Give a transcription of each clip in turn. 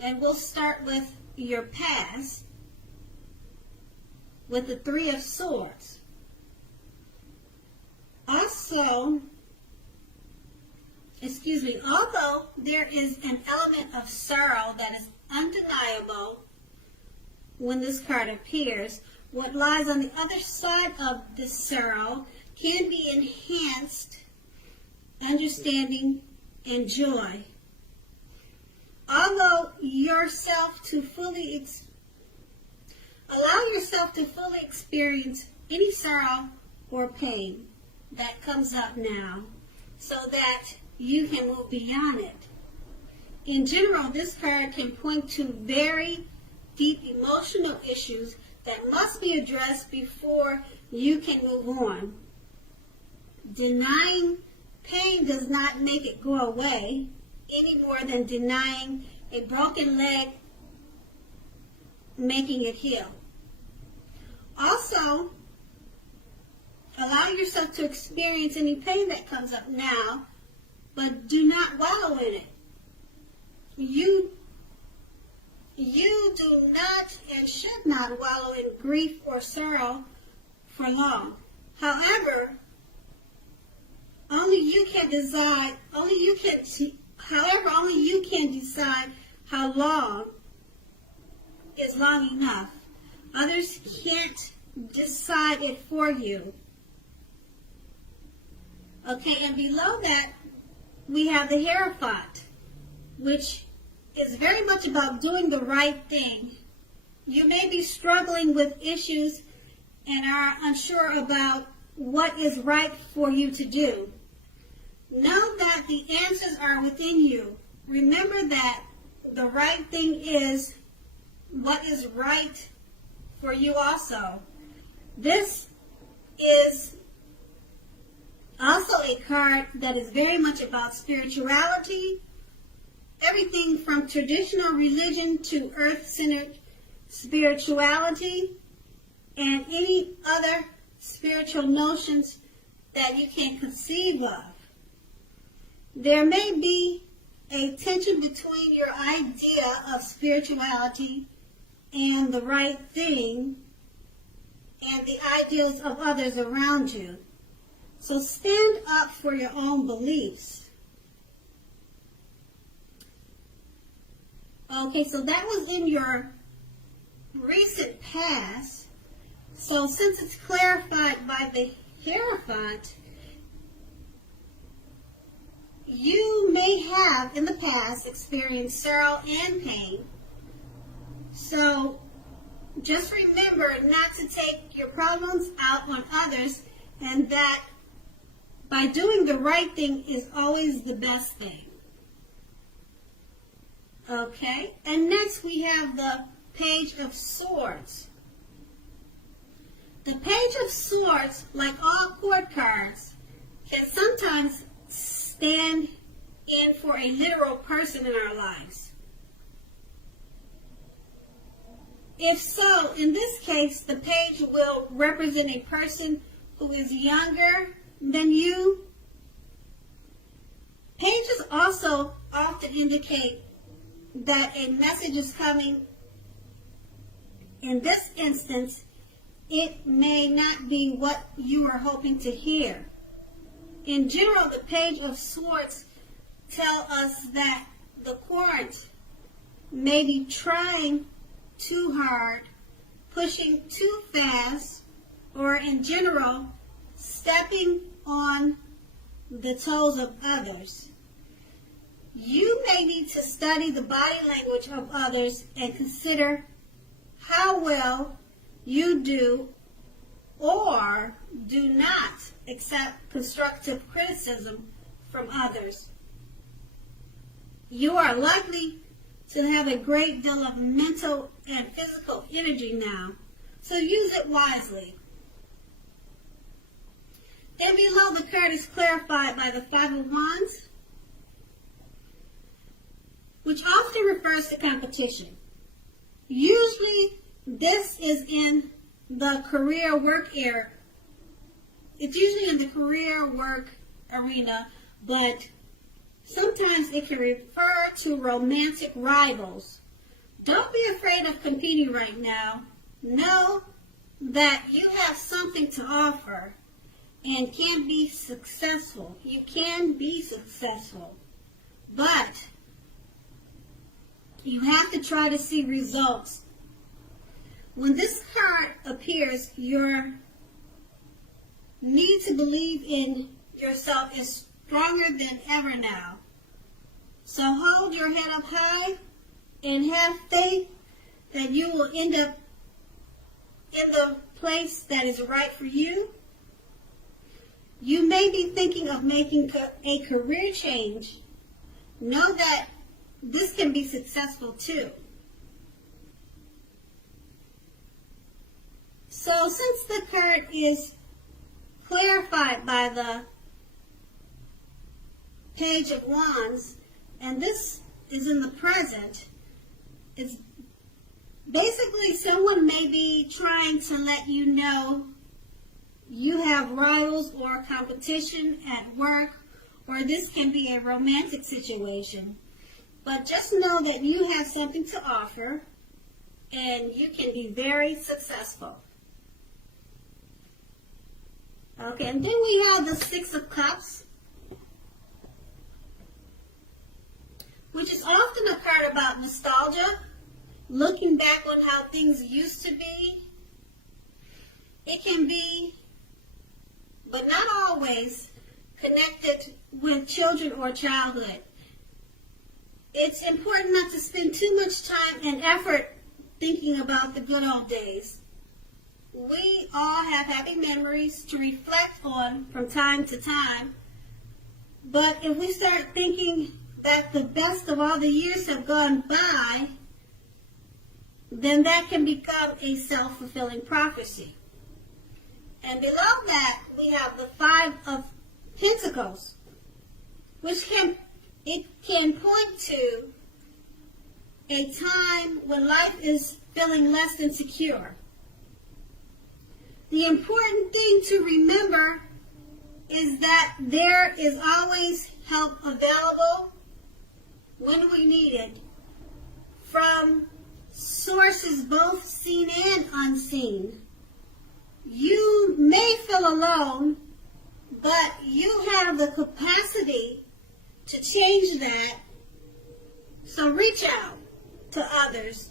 And we'll start with your past with the Three of Swords. Also, although there is an element of sorrow that is undeniable when this card appears, what lies on the other side of this sorrow can be enhanced understanding and joy. Allow yourself to fully experience any sorrow or pain that comes up now so that you can move beyond it. In general, this card can point to very deep emotional issues that must be addressed before you can move on. Denying pain does not make it go away any more than denying a broken leg making it heal. Also, allow yourself to experience any pain that comes up now, but do not wallow in it. You do not and should not wallow in grief or sorrow for long. However, only you can decide how long is long enough. Others can't decide it for you. Okay, and below that, we have the Hierophant, which is very much about doing the right thing. You may be struggling with issues and are unsure about what is right for you to do. Know that the answers are within you. Remember that the right thing is what is right for you also. This is also a card that is very much about spirituality, everything from traditional religion to earth-centered spirituality, and any other spiritual notions that you can conceive of. There may be a tension between your idea of spirituality and the right thing and the ideals of others around you. So stand up for your own beliefs. Okay, so that was in your recent past. So since it's clarified by the Hierophant, you may have in the past experienced sorrow and pain. So just remember not to take your problems out on others, and that by doing the right thing is always the best thing. Okay, and next we have the Page of Swords. The Page of Swords, like all court cards, can sometimes stand in for a literal person in our lives. If so, in this case, the page will represent a person who is younger than you. Pages also often indicate that a message is coming. In this instance, it may not be what you were hoping to hear. In general, the Page of Swords tell us that the court may be trying too hard, pushing too fast, or in general, stepping on the toes of others. You may need to study the body language of others and consider how well you do or do not accept constructive criticism from others. You are likely to have a great deal of mental and physical energy now, so use it wisely. Then below, the card is clarified by the Five of Wands, which often refers to competition. Usually, this is in the career work area. It's usually in the career work arena, but sometimes it can refer to romantic rivals Don't be afraid of competing right now. Know that you have something to offer and can be successful. You can be successful. But you have to try to see results. When this card appears, your need to believe in yourself is stronger than ever now. So hold your head up high and have faith that you will end up in the place that is right for you. You may be thinking of making a career change. Know that this can be successful too. So since the card is clarified by the Page of Wands, and this is in the present, it's basically someone may be trying to let you know you have rivals or competition at work, or this can be a romantic situation. But just know that you have something to offer and you can be very successful. Okay, and then we have the Six of Cups, which is often a card about nostalgia, looking back on how things used to be. It can be, but not always, connected with children or childhood. It's important not to spend too much time and effort thinking about the good old days. We all have happy memories to reflect on from time to time, but if we start thinking that the best of all the years have gone by, then that can become a self-fulfilling prophecy. And below that, we have the Five of Pentacles, which can point to a time when life is feeling less than secure. The important thing to remember is that there is always help available when we need it from sources both seen and unseen. You may feel alone, but you have the capacity to change that. So reach out to others.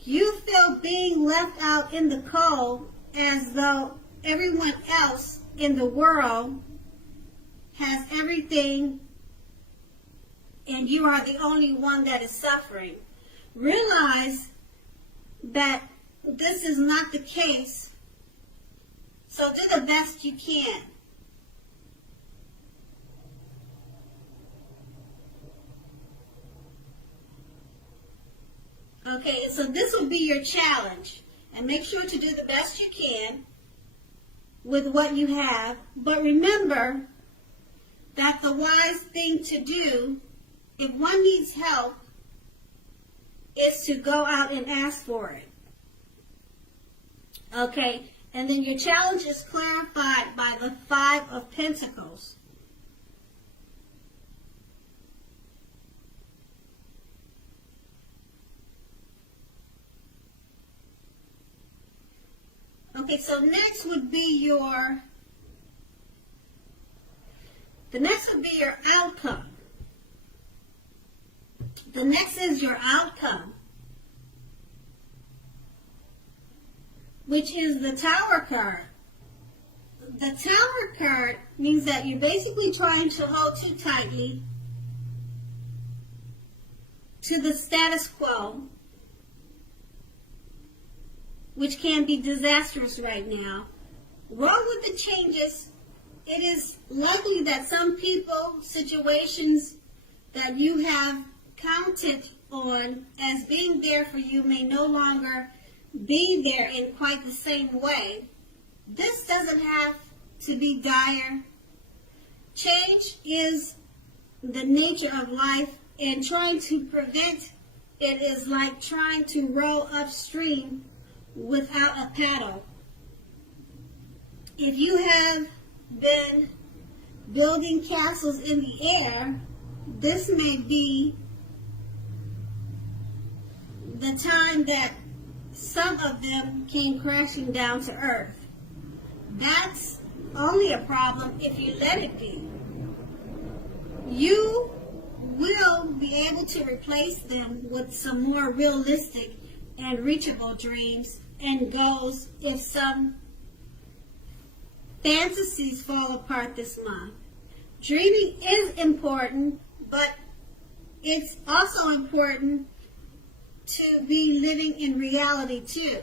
You feel being left out in the cold as though everyone else in the world has everything and you are the only one that is suffering. Realize that this is not the case. So do the best you can. Okay, so this will be your challenge. And make sure to do the best you can with what you have. But remember that the wise thing to do, if one needs help, is to go out and ask for it. Okay, and then your challenge is clarified by the Five of Pentacles. Okay, so next would be your outcome. The next is your outcome, which is the Tower card. The Tower card means that you're basically trying to hold too tightly to the status quo, which can be disastrous right now. Roll with the changes. It is likely that some people, situations that you have counted on as being there for you may no longer be there in quite the same way. This doesn't have to be dire. Change is the nature of life, and trying to prevent it is like trying to row upstream without a paddle. If you have been building castles in the air, this may be the time that some of them came crashing down to earth. That's only a problem if you let it be. You will be able to replace them with some more realistic and reachable dreams and goals if some fantasies fall apart this month. Dreaming is important, but it's also important to be living in reality too.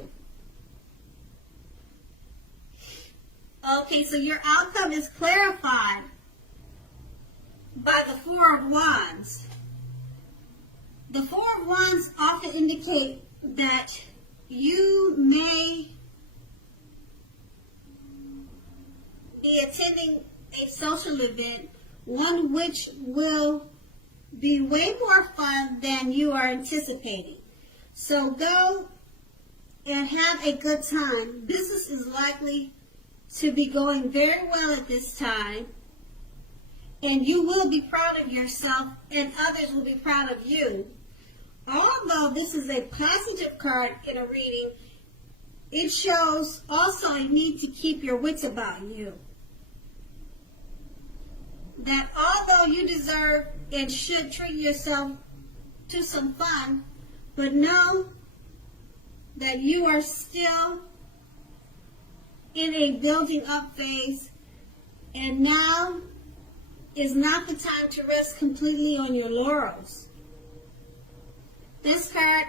Okay, so your outcome is clarified by the Four of Wands. The Four of Wands often indicate that you may be attending a social event, one which will be way more fun than you are anticipating. So go and have a good time. Business is likely to be going very well at this time, and you will be proud of yourself and others will be proud of you. Although this is a positive card in a reading, it shows also a need to keep your wits about you. That although you deserve and should treat yourself to some fun, but know that you are still in a building up phase, and now is not the time to rest completely on your laurels. This card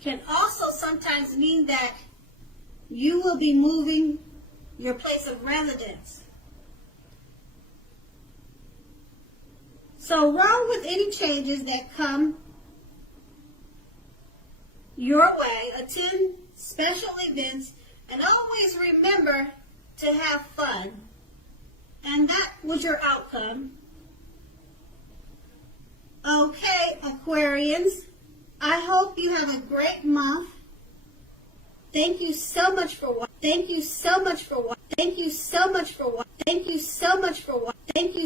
can also sometimes mean that you will be moving your place of residence. So roll with any changes that come your way, attend special events, and always remember to have fun. And that was your outcome. Okay, Aquarians, I hope you have a great month. Thank you so much for watching. Thank you so much for watching. Thank you so much for watching. Thank you so much for watching. Thank you.